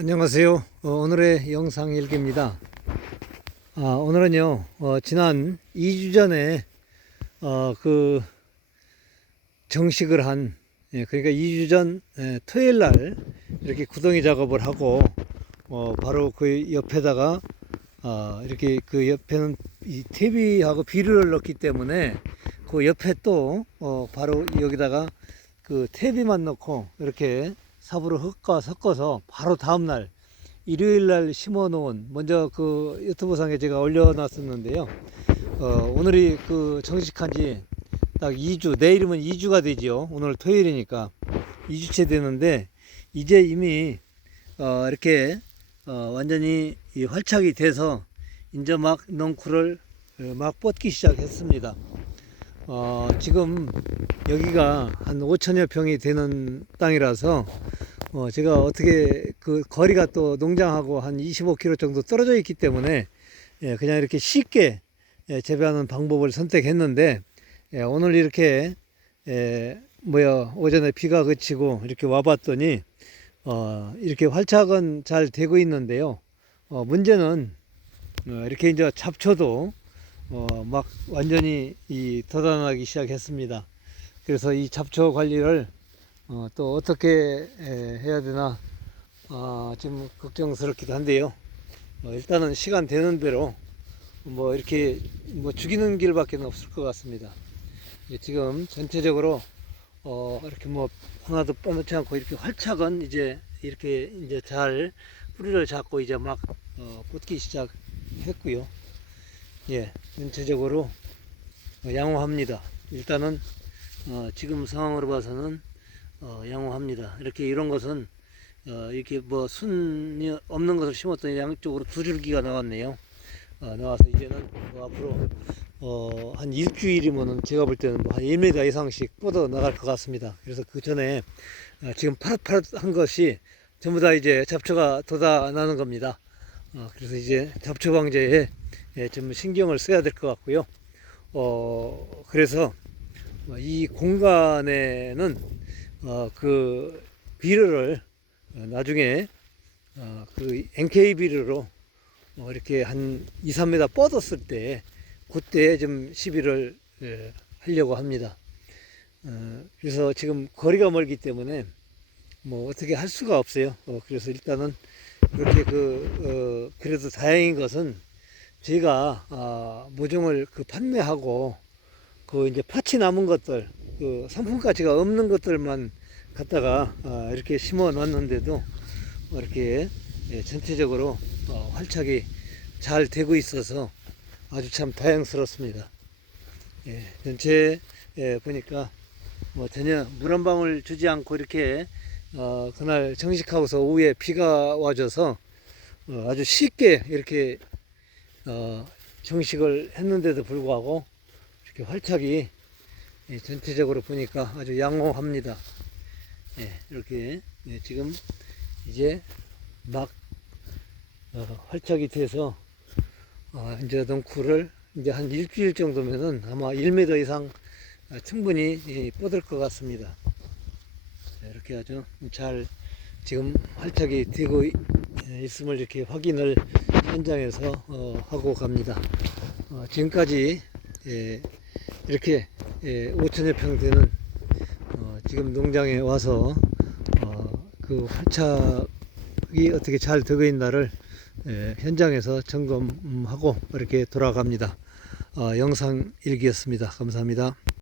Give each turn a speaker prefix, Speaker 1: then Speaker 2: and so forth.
Speaker 1: 안녕하세요. 어, 오늘의 영상 일기입니다. 아, 오늘은요, 어, 지난 2주 전에, 어, 그, 정식을 한, 예, 그러니까 2주 전, 예, 토요일 날, 이렇게 구덩이 작업을 하고, 어, 바로 그 옆에다가, 아, 이렇게 그 옆에는 이 퇴비하고 비료를 넣기 때문에, 그 옆에 또, 어, 바로 여기다가 그 퇴비만 넣고, 이렇게 삽으로 흙과 섞어서 바로 다음날 일요일 날 심어 놓은 먼저 그 유튜브 상에 제가 올려놨었는데요. 어, 오늘이 그 정식한 지 딱 2주, 내일이면 2주가 되지요. 오늘 토요일이니까 2주째 되는데 이제 이미 어, 이렇게 어, 완전히 이 활착이 돼서 이제 막 넝쿨을 어, 막 뻗기 시작했습니다. 어, 지금 여기가 한 5천여 평이 되는 땅이라서 어, 제가 어떻게 그 거리가 또 농장하고 한 25km 정도 떨어져 있기 때문에 예, 그냥 이렇게 쉽게 예, 재배하는 방법을 선택했는데 예, 오늘 이렇게 예, 뭐야 오전에 비가 그치고 이렇게 와봤더니 어, 이렇게 활착은 잘 되고 있는데요. 어, 문제는 어, 이렇게 이제 잡초도 어, 막 완전히 이 돋아나기 시작했습니다. 그래서 이 잡초 관리를 어, 또 어떻게 에, 해야 되나 아, 좀 걱정스럽기도 한데요. 어, 일단은 시간 되는 대로 뭐 이렇게 뭐 죽이는 길밖에 없을 것 같습니다. 지금 전체적으로 어, 이렇게 뭐 하나도 빠놓지 않고 이렇게 활착은 이제 이렇게 이제 잘 뿌리를 잡고 이제 막 어, 뻗기 시작했고요. 예, 전체적으로 어, 양호합니다. 일단은 어, 지금 상황으로 봐서는 어, 양호합니다. 이렇게 이런 것은 어, 이렇게 뭐 순이 없는 것을 심었더니 양쪽으로 두 줄기가 나왔네요. 어, 나와서 이제는 뭐 앞으로 어, 한 일주일이면은 제가 볼 때는 뭐 한 1m 이상씩 뻗어 나갈 것 같습니다. 그래서 그 전에 어, 지금 파릇파릇한 것이 전부 다 이제 잡초가 돋아 나는 겁니다. 어, 그래서 이제 잡초 방제에 예, 좀 신경을 써야 될 것 같고요. 어, 그래서 이 공간에는 어, 그 비료를 어, 나중에 어, 그 NK 비료로 어, 이렇게 한 2, 3m 뻗었을 때 그때 좀 시비를 예, 하려고 합니다. 어, 그래서 지금 거리가 멀기 때문에 뭐 어떻게 할 수가 없어요. 어, 그래서 일단은 이렇게 그 어, 그래도 다행인 것은 제가 아, 모종을 그 판매하고 그 이제 파치 남은 것들 그 상품 가치가 없는 것들만 갖다가 아, 이렇게 심어 놨는데도 이렇게 예, 전체적으로 어, 활착이 잘 되고 있어서 아주 참 다행스럽습니다. 예, 전체 예, 보니까 뭐 전혀 물 한 방울 주지 않고 이렇게 어, 그날 정식하고서 오후에 비가 와줘서 어, 아주 쉽게 이렇게 어, 정식을 했는데도 불구하고 이렇게 활착이 예, 전체적으로 보니까 아주 양호합니다. 예, 이렇게 예, 지금 이제 막 어, 활착이 돼서 어, 이제 덩쿨을 이제 한 일주일 정도면은 아마 1m 이상 어, 충분히 예, 뻗을 것 같습니다. 자, 이렇게 아주 잘 지금 활착이 되고 이- 예, 있음을 이렇게 확인을 현장에서 어, 하고 갑니다. 어, 지금까지 예, 이렇게 예, 5천여 평 되는 어, 지금 농장에 와서 어, 그 활착이 어떻게 잘 되고 있나를 예, 현장에서 점검하고 이렇게 돌아갑니다. 어, 영상 일기였습니다. 감사합니다.